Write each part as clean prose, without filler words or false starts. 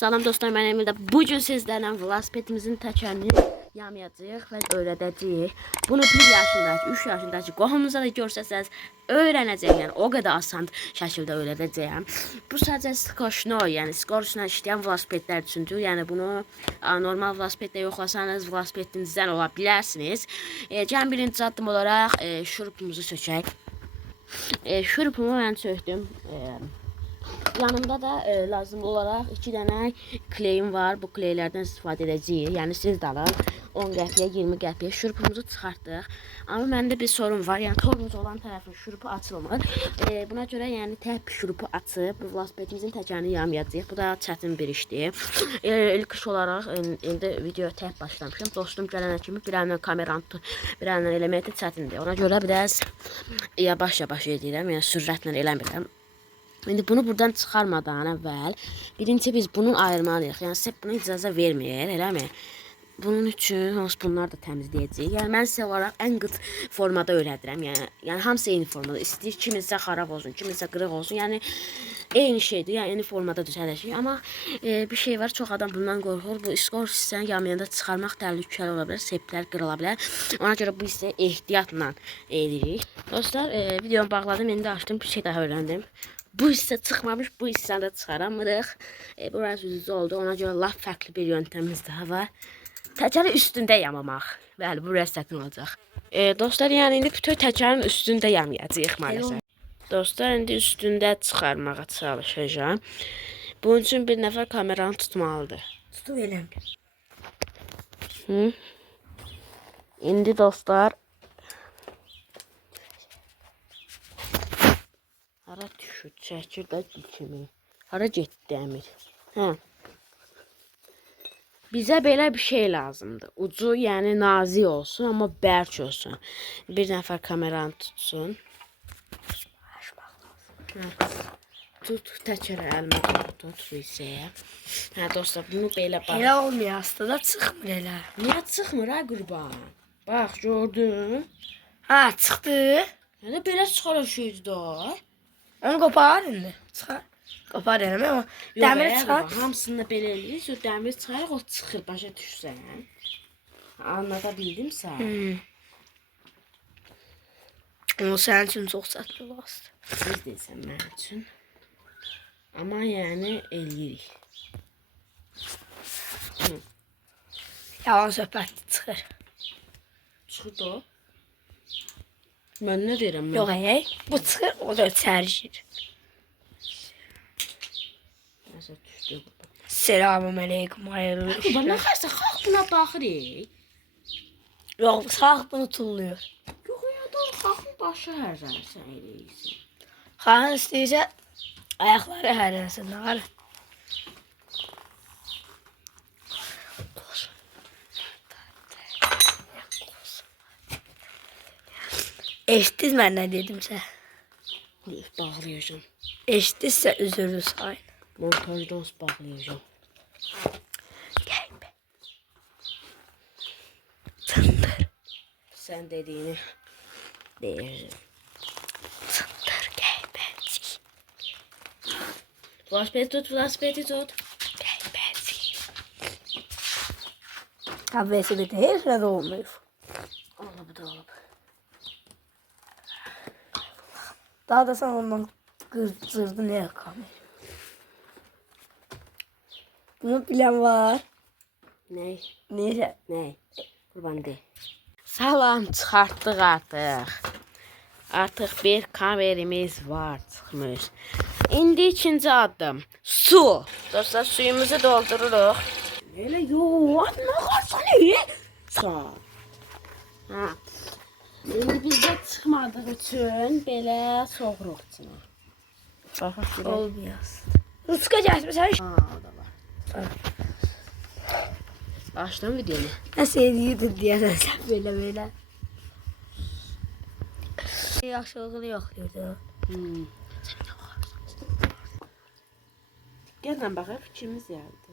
Salam dostlar, mən Emil də bugün sizlərlə velosipetimizin təkərini yamayacağıq və öyrədəcəyik. Bunu 1 yaşındakı, 3 yaşındakı qohumunuza da görsəsəz öyrənəcək. Yəni o qədər asan şəkildə öyrədəcəyəm. Bu sadəcə skoşno, yəni skoşla işləyən velosipedlər üçündür. Yəni bunu normal velosipeddə yoxlasanız velosipetinizdən ola bilərsiniz. Gəlin birinci addım olaraq şurupumuzu sökək. Şurupumu mən söktüm. Yanımda da lazım olaraq 2 dənə kleyim var. Bu kleylərdən istifadə edəcəyik. Yəni siz də alın. 10 qəpiyə, 20 qəpiyə şurupumuzu çıxartdıq. Amma məndə bir sorun var. Yəni tormuz olan tərəfin şurupu açılmır. Buna görə yəni tək şurupu açıb velosipetimizin təkərini yamayacağıq. Bu da çətin bir işdir. İlk iş olaraq indi videoya tək başlamışam. Dostum gələnə kimi bir əlimlə kameranı tutub, bir əlimlə eləmək çətindir. Ona görə biraz yavaş-yavaş edirəm. Yəni sürətlə eləmirəm. İndi bunu buradan çıxarmadan əvvəl birinci biz bunun ayırmalıyıq. Yəni sizə buna icazə vermir, eləmi? Bunun üçün bunlar da təmizləyəcəyik. Yəni mən sizə olaraq ən qıt formada öyrədirəm. Yəni hamısı eyni formada. İstəyir kiminsə xarab olsun, kiminsə qırıq olsun. Yəni eyni şeydir. Yəni eyni formada düzəldəcəyik. Amma bir şey var, çox adam bundan qorxur. Bu skor hissəni yamayanda çıxarmaq təhlükəli ola bilər, seplər qırıla bilər. Ona görə bu hissəni ehtiyatla edirik. Dostlar, videomu bağladım, indi açdım, bir şey daha öyrəndim. Bu hissə çıxmamış, bu hissəni də çıxaramırıq. Burası üzücü oldu. Ona görə laf fərqli bir yöntemimiz daha var. Təkəri üstündə yamamaq. Bəli, bu rəsətin olacaq. Dostlar, yəni indi bütün təkərin üstündə yamayacağıq maalesef. Dostlar, indi üstündə çıxarmağa çalışacağım. Bunun üçün bir nəfər kameranı tutmalıdır. Tutu eləm. İndi dostlar, hara düşür, çəkir də kimi. Hara getdi əmir? Bizə belə bir şey lazımdır. Ucu yəni nazik olsun, amma bərk olsun. Bir nəfər kameranı tutsun. Tut, təkər əlimə tut bu hissəyə. Dostlar, bunu belə bax. Elə olmuyor, aslında çıxmır elə. Niyə çıxmır ha qurban? Bax, gördün? Ha, çıxdı. Yəni belə çıxar o şeydir da. Onu qopar indi. Çıxar. Qopar eləmə ama dəmiri çıxar. Hamısını belə eləyirik. O dəmiri çıxarıq, o çıxır, başa düşsən. Anlada bildimsə. O sənin üçün çox çətin olasın. Siz deyirsən mən üçün. Amma yəni eləyirik. Yalan söhbət çıxır. Çıxır da. Mən nə deyirəm? Yox, bu çıxır, o da çərşir. Nəsə düşdü. Selamun aleyküm, hayırlı işlər. Qurban, nə xərsə, xalq buna baxırıq. Yox, xalq bunu tulluyor. Yox, ya da xalqın başı hərrənsən eləyirsən. Xalqın istəyirsə, ayaqları hərrənsin, nə var? Eşitdiniz mən nə dedimsə? Bağlayacağım. Eşitdinizsə üzürlü sayın. Montajdan bağlayacağım. Gəl be. Sındır. Sən dediyini deyirəm. Sındır, gəl bənci. Velosipedi tut. Gəl bənci. Tabii bir de heç nə də olmuyor. Olub da olub. Daha da sen ondan kızdırdın ya kamera. Bunu bilen var. Ney? Neyse. Ney? Qurban deyil. Salam, çıxartdıq artıq. Artıq bir kamerimiz var çıxmış. İndi ikinci addım. Su. Dostlar, suyumuzu doldururuq. Elə yox, nə qarsan elə? Sağ. İndi bizdə çıxmadıq üçün belə soğuruq içinə. Baxaq görək. Olmuyor. Rıska geçmişler. O da var. Açdım videonu. Nasıl ediyordun diye sen böyle. Yaxşılığını yoxluyordun. Gələn baxaq, fikrimiz gəldi.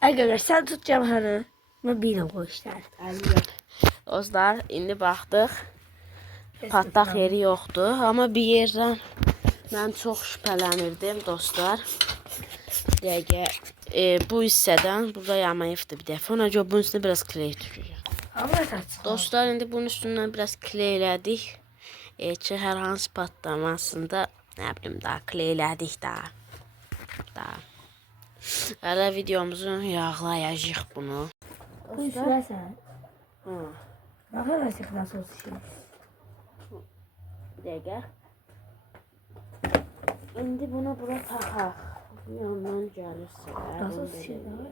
Arkadaşlar sen tutacağım hani. Ama bir o işler. Dostlar, indi baxdıq. Patlaq yeri yoxdur. Amma bir yerdən mən çox şübhələnirdim dostlar. Dəqiqə bu hissədən burada yamayıbdı bir dəfə. Ona görə bunun üstünə biraz kley düşəcək. Ama saçma. Dostlar, indi bunun üstündən biraz kleylədik. Ki hər hansı patlamasında nə bilim daha kleylədik daha. Ara videomuzu yağlayacağıq bunu. Bu sürəsən. Hı. Ne kadar sıkıntı sos işi. Bir dəqiqə. İndi bunu bura taxaq. Bu yandan gəlirsə. Nasıl şey var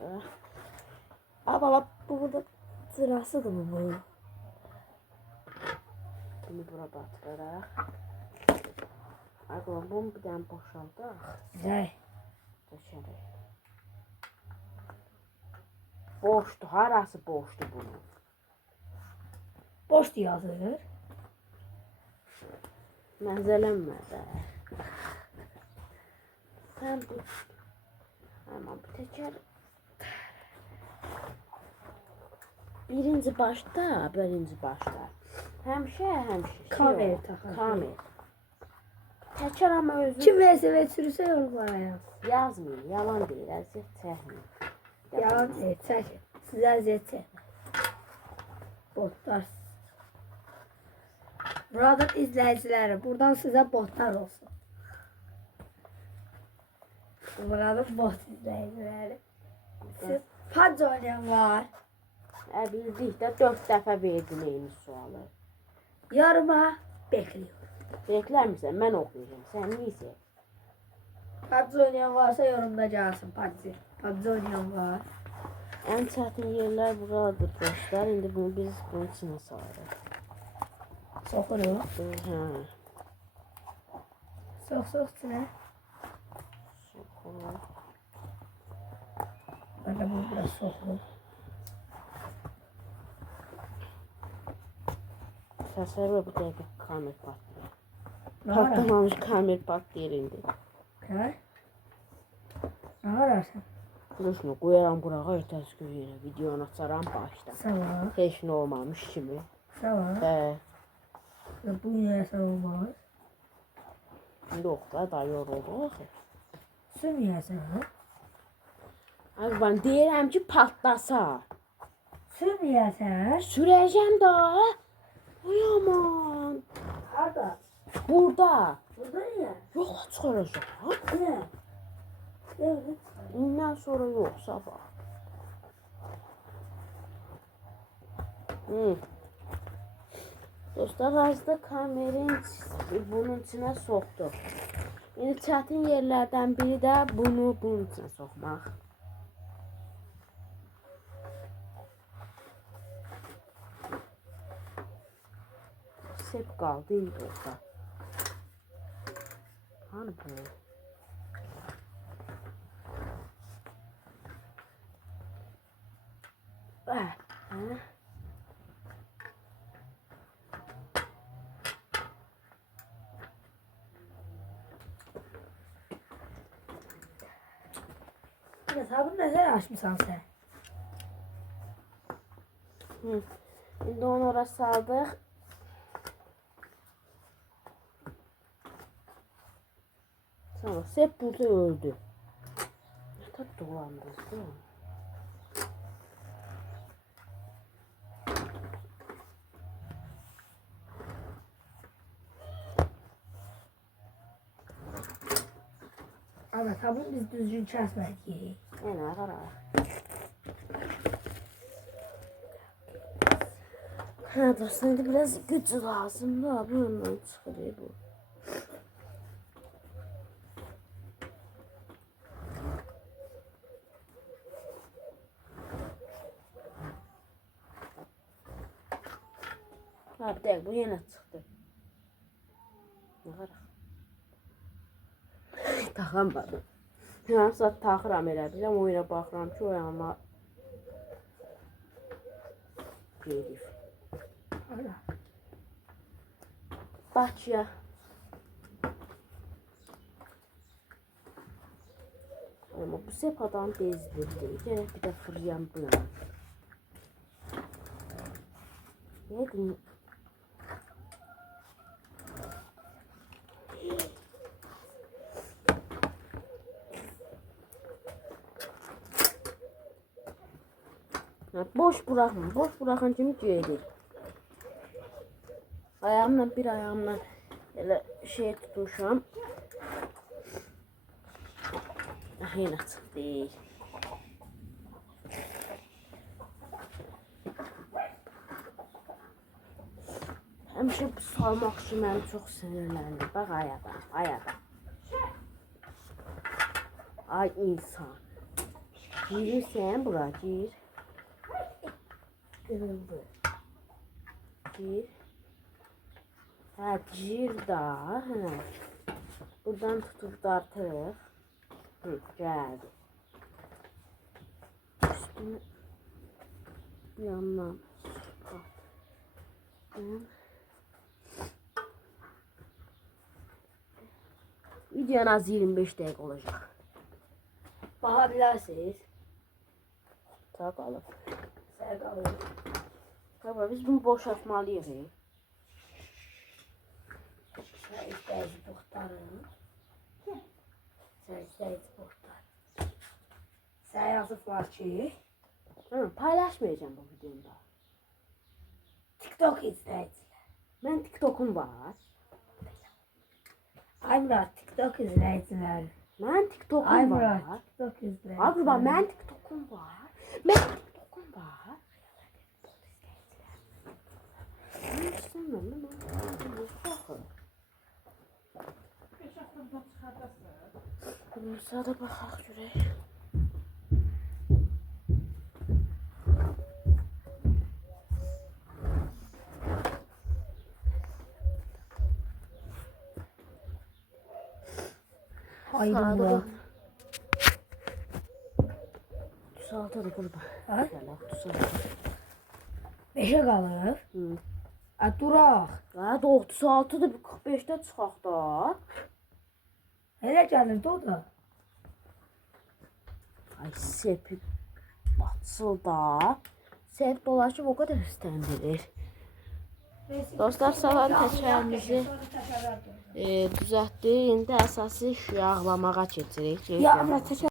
ya? Baba burada sırasıdır mı bu? Bunu bura batıraraq. Arkadaşlar bunu bir dənə boşaldaq. Güzel. Döşərək. Boşdur, harası boşdur bunun? Boş diye yazılır. Məzələnmə də. Sən bu... Amma bu təkər... Birinci başda. Həmişə. Kamer taxaq. Kamer. Təkər amma özü... Kim ve sürüse yorumlara yaz. Yazmayın, yalan deyil, əziyyət çəkməyin. Yalan değil. Çek. Size eziyet çekme. Botlar. Burada izleyicileri. Buradan size botlar olsun. Burada bot izleyicileri. Siz pac oynayan var. Bildikdə 4 dəfə verdim eyni sualı. Yoruma bekliyorum. Beklərmirsən, mən oxuyacağım, sən neysə. Pac oynayan varsa yorumda gelsin pac. Pac oynayan var. Ən çətin yerlər buradır dostlar. İndi bunu biz bunun içinə salırıq. Sokuruyor. Hə. Sok içine. Soxulur. Ben de bunu biraz sokurum. Təsəvvür bu dəqiqə kamer patlayır. Ne var? Patlamamış kamer patlayır indi. Ne? Ne ararsan? Burasını qoyaram qurağa, ertəsi gün yenə videonu açaram başda. Sabah. Heç nə olmamış kimi. Sabah. Hə. Bu yine olmaz. Yox da, daha yoruldu axı. Sürmeyersen ha? Ay ben deyirəm ki, patlasa. Sürmeyersen. Sürəcəm də. Ay aman. Harada? Burada. Burada ya. Yox, çıxaracaq. Ne? Evet. İndən sonra yox, sabah. Dostlar, hazırda kamerin bunun içinə soxduq. İndi çətin yerlərdən biri də bunu bunun içinə soxmaq. Sep qaldı indi orada. Hani bu? Hə? Hesabını ne açmışsan sen? İndi onu ora saldıq. Sonra Sep burada öldü. Tabi dolandırdı. Ama tabii biz düzgün kesmedik. Yenə qara. Hə, dostlar, indi biraz güc lazımdır. Bu yandan çıxır bu. Ha, bir dəqiqə, bu yenə çıxdı. Nə qara? Taxamadım. Hansısa taxıram elə biləm, oyuna baxıram ki, o yana gedib. Hala. Bakıya. Ama bu sepadan bezdirdi. Gələk bir də fırıyam bu yana. Ne diyeyim? Boş bırakma. Boş bırakan kimi gelir. Ayağımla bir ayağımla elə şey tutmuşam. Yenə açıq deyil. Həmişə bu salmaq üçün məni çox sinirləndir. Bax ayağa, ayağa. Ay insan. Girirsən bura, gir. Kırıldı. Gir. Hə, gir da. Hə. Buradan tutub dartırıq. Hı, gəldi. Üstünü bir yandan dartdım. Video en az 25 dakika olacak. Bakabilirsiniz. Takalım. Sen kalın. Tabii biz bunu boşaltmalıyız. Sen isteyici muhtarım. Sen isteyici muhtar. Sen yazıklar ki Hı, paylaşmayacağım bu videomda. TikTok izleyiciler. Ben TikTok'um var. Ay Murat TikTok izleyiciler. Ben TikTok'um Ay var. Murat TikTok izleyiciler. Abi bak ben TikTok'um var. Ben TikTok'um var. Ben istemiyorum. Müsaade bakaq görək. Haydi Saate Murat. bak. Saate de qurban. Ha? Gəl, 36. 5'e kalır. Hı. A duraq. Ha, 36'da 45'te çıxaq da. Hele gelirdi o da. Ay sepib batsıl da. Sevib dolaşıb o qədər istəndirir. Dostlar salam təkərimizi düzəltdik. İndi əsası yağlamağa keçirik. Ya Murat